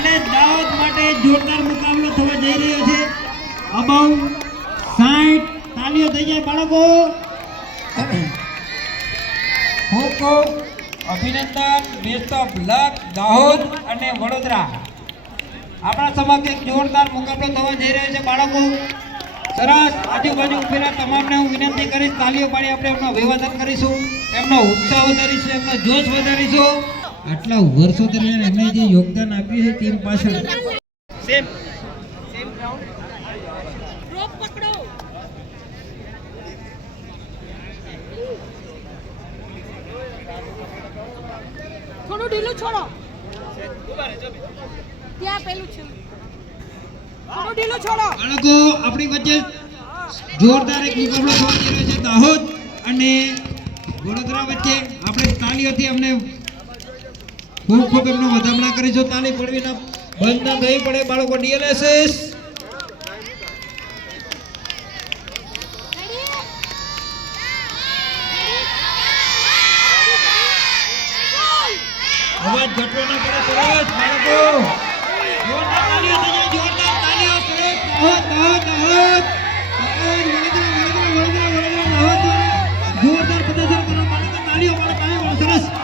અને દાહોદ માટે જોરદાર મુકાબલો થવા જઈ રહ્યો છે. અબાઉ સાઠ તાલીઓ થઈ જાય બાળકો. ખૂબ ખૂબ અભિનંદન બેસ્ટ ઓફ લક દાહોદ અને વડોદરા. આપણા સમક્ષ એક જોરદાર મુકાબલો થવા જઈ રહ્યો છે બાળકો. સરસ. આજુબાજુ ઉભેલા તમામને હું વિનંતી કરીશ, તાલીઓ પાડી આપણે એમનો અભિવાદન કરીશું, એમનો ઉત્સાહ વધારીશું, એમનો જોશ વધારીશું. આટલા વર્ષો દરમિયાન એમને જે યોગદાન આપ્યું છે ટીમ પાછળ સેમ રોપ પકડો. થોડું ઢીલું છોડો. ત્યાં પેલું છે. થોડું ઢીલું છોડો. બાળકો આપણી વચ્ચે જોરદાર એક મુકાબલો જઈ રહ્યો છે. દાહોદ અને વડોદરા વચ્ચે આપણે તાલીઓથી અમને ખૂબ ખૂબ એમનો વધામણા કરીશું તાલી પડવી ના, બંધ ના થઈ પડે, બાળકો ડીએલએસએસ અવાજ ઘટવો ના પડે સરસ જોરદાર પ્રદર્શન કરવા માટે તાલીઓ મારે કાંઈ સરસ.